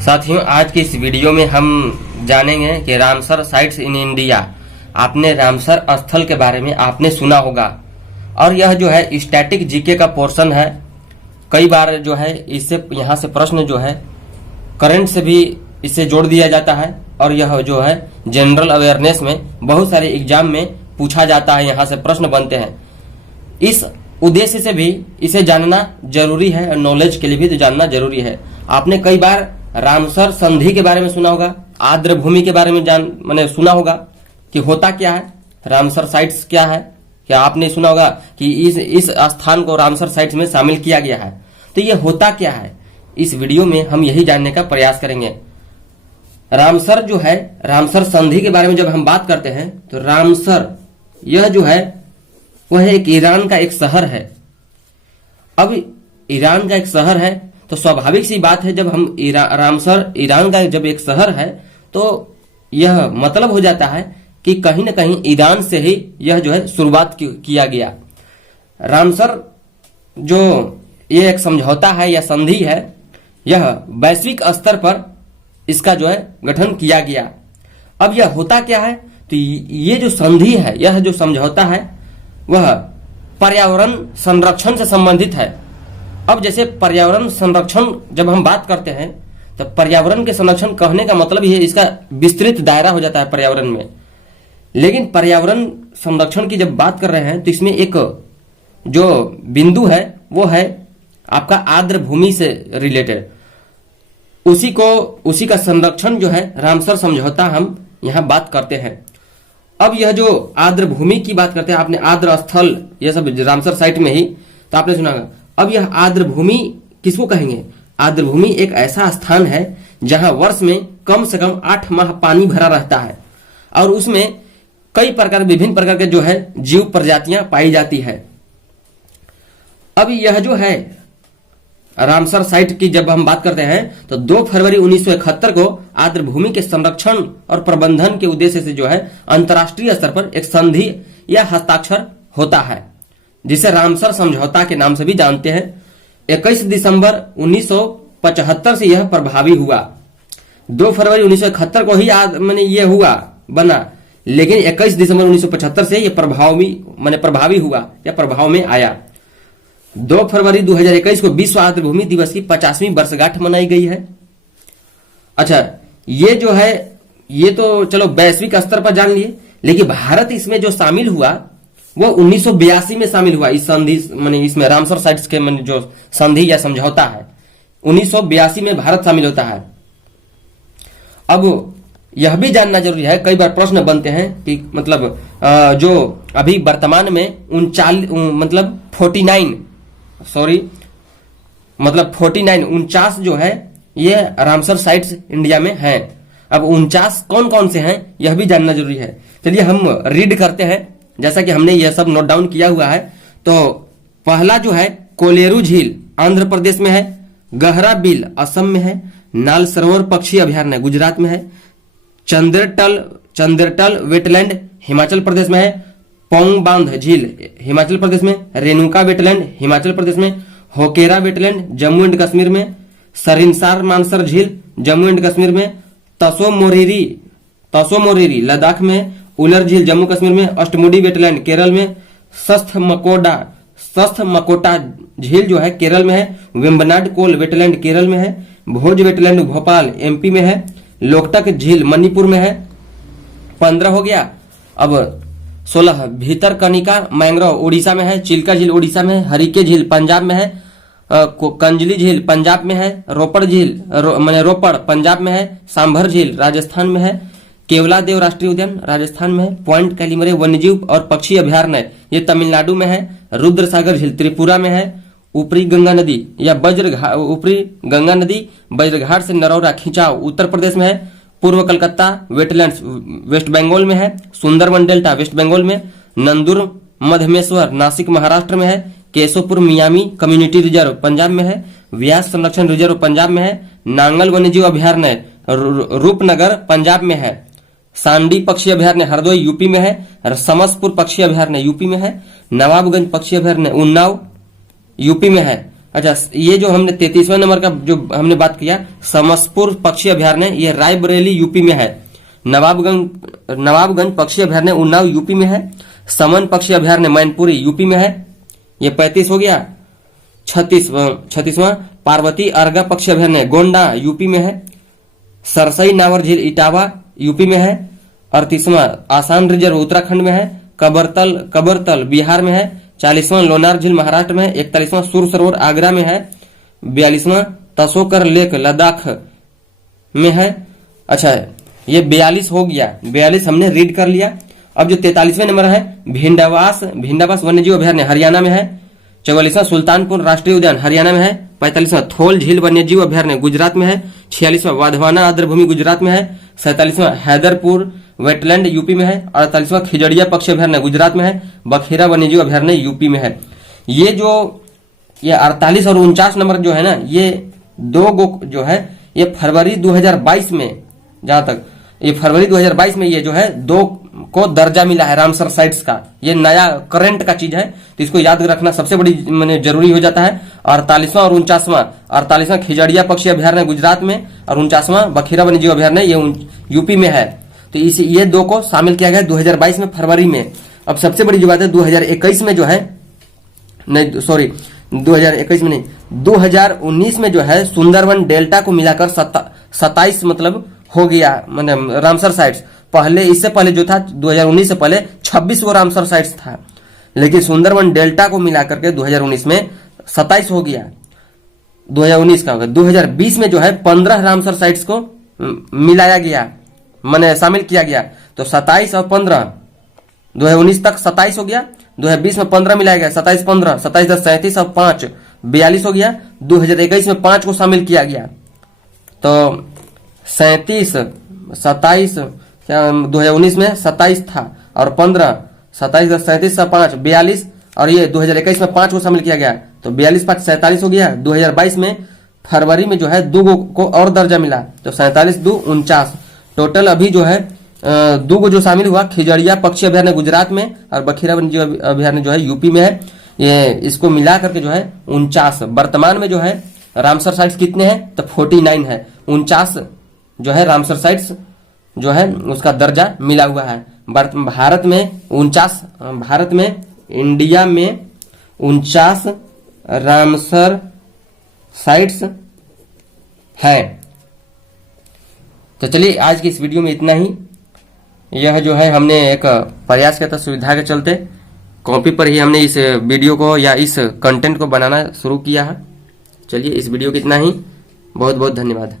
साथियों, आज की इस वीडियो में हम जानेंगे कि रामसर साइट्स इन इंडिया। आपने रामसर स्थल के बारे में आपने सुना होगा और यह जो है स्टैटिक जीके का पोर्शन है। कई बार जो है इससे यहाँ से प्रश्न जो है करंट से भी इसे जोड़ दिया जाता है और यह जो है जनरल अवेयरनेस में बहुत सारे एग्जाम में पूछा जाता है, यहाँ से प्रश्न बनते हैं। इस उद्देश्य से भी इसे जानना जरूरी है और नॉलेज के लिए भी तो जानना जरूरी है। आपने कई बार रामसर संधि के बारे में सुना होगा, आर्द्र भूमि के बारे में मैंने सुना होगा कि होता क्या है, रामसर साइट्स क्या है। क्या आपने सुना होगा कि इस स्थान को रामसर साइट्स में शामिल किया गया है। तो ये होता क्या है, इस वीडियो में हम यही जानने का प्रयास करेंगे। रामसर जो है, रामसर संधि के बारे में जब हम बात करते हैं तो रामसर यह जो है वह एक ईरान का एक शहर है। अब ईरान का एक शहर है तो स्वाभाविक सी बात है, जब हम रामसर ईरान का जब एक शहर है तो यह मतलब हो जाता है कि कहीं न कहीं ईरान से ही यह जो है शुरुआत किया गया। रामसर जो ये एक समझौता है या संधि है, यह वैश्विक स्तर पर इसका जो है गठन किया गया। अब यह होता क्या है, तो ये जो संधि है, यह जो समझौता है वह पर्यावरण संरक्षण से संबंधित है। अब जैसे पर्यावरण संरक्षण जब हम बात करते हैं तो पर्यावरण के संरक्षण कहने का मतलब ही है इसका विस्तृत दायरा हो जाता है पर्यावरण में। लेकिन पर्यावरण संरक्षण की जब बात कर रहे हैं तो इसमें एक जो बिंदु है वो है आपका आर्द्र भूमि से रिलेटेड। उसी का संरक्षण जो है रामसर समझौता हम यहाँ बात करते हैं। अब यह जो आर्द्र भूमि की बात करते हैं, आपने आर्द्र स्थल यह सब रामसर साइट में ही तो आपने सुना। अब यह आर्द्र भूमि किसको कहेंगे? आर्द्र भूमि एक ऐसा स्थान है जहां वर्ष में कम से कम 8 माह पानी भरा रहता है और उसमें कई प्रकार विभिन्न प्रकार के जो है जीव प्रजातियां पाई जाती है। अब यह जो है रामसर साइट की जब हम बात करते हैं तो 2 फरवरी 1971 को आर्द्र भूमि के संरक्षण और प्रबंधन के उद्देश्य से जो है अंतर्राष्ट्रीय स्तर पर एक संधि या हस्ताक्षर होता है, जिसे रामसर समझौता के नाम से भी जानते हैं। 21 दिसंबर 1975 से यह प्रभावी हुआ। 2 फरवरी 1971 को ही मैंने ये हुआ बना, लेकिन 21 दिसंबर 1975 से यह प्रभावी हुआ या प्रभाव में आया। 2 फरवरी 2021 को विश्व आर्द्र भूमि दिवस की 50वीं वर्षगांठ मनाई गई है। अच्छा, ये जो है ये तो चलो वैश्विक स्तर पर जान लिए, लेकिन भारत इसमें जो शामिल हुआ वो 1982 में शामिल हुआ। इस संधि इसमें रामसर साइट्स के जो संधि या समझौता है 1982 में भारत शामिल होता है। अब यह भी जानना जरूरी है, कई बार प्रश्न बनते हैं कि मतलब जो अभी वर्तमान में 49 जो है ये रामसर साइट्स इंडिया में है। अब 49 कौन कौन से हैं यह भी जानना जरूरी है। चलिए हम रीड करते हैं, जैसा कि हमने यह सब नोट डाउन किया हुआ है। तो पहला जो है कोलेरू झील आंध्र प्रदेश में है, गहरा बिल असम में है, नाल सरोवर पक्षी अभयारण्य गुजरात में है, चंदेरटल वेटलैंड हिमाचल प्रदेश में है, पोंग बांध झील हिमाचल प्रदेश में, रेणुका वेटलैंड हिमाचल प्रदेश में, होकेरा वेटलैंड जम्मू एंड कश्मीर में, सरिनसार मानसर झील जम्मू एंड कश्मीर में, तसो मोरिरी लद्दाख में, उलर झील जम्मू कश्मीर में, अष्टमुडी वेटलैंड केरल में, सस्थ मकोटा झील जो है केरल में है, वेम्बनाड कोल वेटलैंड केरल में है, भोज वेटलैंड भोपाल एमपी में है, लोकटक झील मणिपुर में है। 15 हो गया। अब 16 भीतरकनिका मैंग्रोव उड़ीसा में है, चिल्का झील उड़ीसा में है, हरिके झील पंजाब में है, कंजली झील पंजाब में है, रोपड़ झील रोपड़ पंजाब में है, सांभर झील राजस्थान में है, केवलादेव राष्ट्रीय उद्यान राजस्थान में है, पॉइंट कैलिमरे वन्यजीव और पक्षी अभयारण्य ये तमिलनाडु में है, रुद्रसागर झील त्रिपुरा में है, ऊपरी गंगा नदी वज्रघाट से नरौरा खिंचाव उत्तर प्रदेश में है, पूर्व कलकत्ता वेटलैंड्स वेस्ट बंगाल में है, सुंदरवन डेल्टा वेस्ट बंगाल में, नंदुर मधमेश्वर नासिक महाराष्ट्र में है, Keshavpur Miami community reserve Punjab में है, व्यास संरक्षण रिजर्व पंजाब में है, नांगल वन्यजीव अभयारण्य रूपनगर पंजाब में है, सांडी पक्षी अभयारण्य हरदोई यूपी में है, समसपुर पक्षी अभयारण्य यूपी में है, नवाबगंज पक्षी अभयारण्य उन्नाव यूपी में है, अच्छा, ये जो हमने 33वें नंबर का जो हमने बात किया, समसपुर पक्षी अभयारण्य, ये रायबरेली यूपी में है। नवाबगंज पक्षी अभयारण्य उन्नाव यूपी में है। समन पक्षी अभयारण्य मैनपुरी यूपी में है, ये 35 हो गया। 36वां पार्वती अर्गा पक्षी अभयारण्य गोंडा यूपी में है। सरसई नावर झील इटावा यूपी में है। 38वां आसाम रिजर्व उत्तराखंड में है। कबरतल बिहार में है। 40वां लोनार झील महाराष्ट्र में है। 41वां सुर सरोवर आगरा में है। 42वां तसोकर लेक लद्दाख में है। अच्छा, ये 42 हो गया, 42 हमने रीड कर लिया। अब जो 43वें नंबर है भिंडावास वन्यजीव अभयारण्य हरियाणा में है। 44वां सुल्तानपुर राष्ट्रीय उद्यान हरियाणा में है। 45वां थोल झील वन्यजीव अभयारण्य गुजरात में है। 46वां वाधवाना आर्द्रभूमि गुजरात में है। 47वां हैदरपुर वेटलैंड यूपी में है। 48वां खिजड़िया पक्षी अभयारण्य गुजरात में है। बखेरा वन्यजीव अभयारण्य यूपी में है। ये 48 और 49 नंबर जो है ना, ये दो गो जो है ये फरवरी 2022 में, जहां तक ये फरवरी 2022 में ये जो है 2 को दर्जा मिला है रामसर साइट्स का। ये नया करंट का चीज है, तो इसको याद रखना सबसे बड़ी मैंने जरूरी हो जाता है। 48वां और 48वां खिजड़िया पक्षी अभयारण्य गुजरात में और 49वां बखेरा वन्यजीव अभयारण्य ये यूपी में है। तो ये 2 को शामिल किया गया 2022 में फरवरी में। अब सबसे बड़ी जो बात है 2021 में जो है, नहीं सॉरी 2021 में नहीं, 2019 में जो है सुंदरवन डेल्टा को मिलाकर 27 मतलब हो गया, मतलब रामसर साइट्स। पहले इससे पहले जो था 2019 से पहले 26 वो रामसर साइट्स था, लेकिन सुंदरवन डेल्टा को मिलाकर के 2019 में 27 हो गया। 2019 का होगा। 2020 में जो है 15 रामसर साइट्स को मिलाया गया, मैंने शामिल किया गया। तो 27 और 15, 2019 तक 27 हो गया। 2020 में 15 मिलाया गया, 27 15, 27 10 37 और 5 42 हो गया। 2021 में 5 को शामिल किया गया, तो 37 27 2019 में 27 था और 15, 27 10 37 और 5 42, और ये 2021 में 5 को शामिल किया गया, तो 42 5 47 हो गया। 2022 में फरवरी में जो है 2 को और दर्जा मिला, तो 47 2 49। टोटल अभी जो है 2 को जो शामिल हुआ, खिजड़िया पक्षी अभयारण्य गुजरात में और बखेरा वन्यजीव अभयारण्य जो है यूपी में है। ये इसको मिला करके जो है 49। वर्तमान में जो है रामसर साइट्स कितने हैं, तो 49 है। 49 जो है रामसर साइट्स जो है उसका दर्जा मिला हुआ है। भारत में 49, भारत में इंडिया में 49 रामसर साइट्स है। तो चलिए आज की इस वीडियो में इतना ही। यह जो है हमने एक प्रयास किया था, सुविधा के चलते कॉपी पर ही हमने इस वीडियो को या इस कंटेंट को बनाना शुरू किया है। चलिए इस वीडियो को इतना ही, बहुत बहुत धन्यवाद।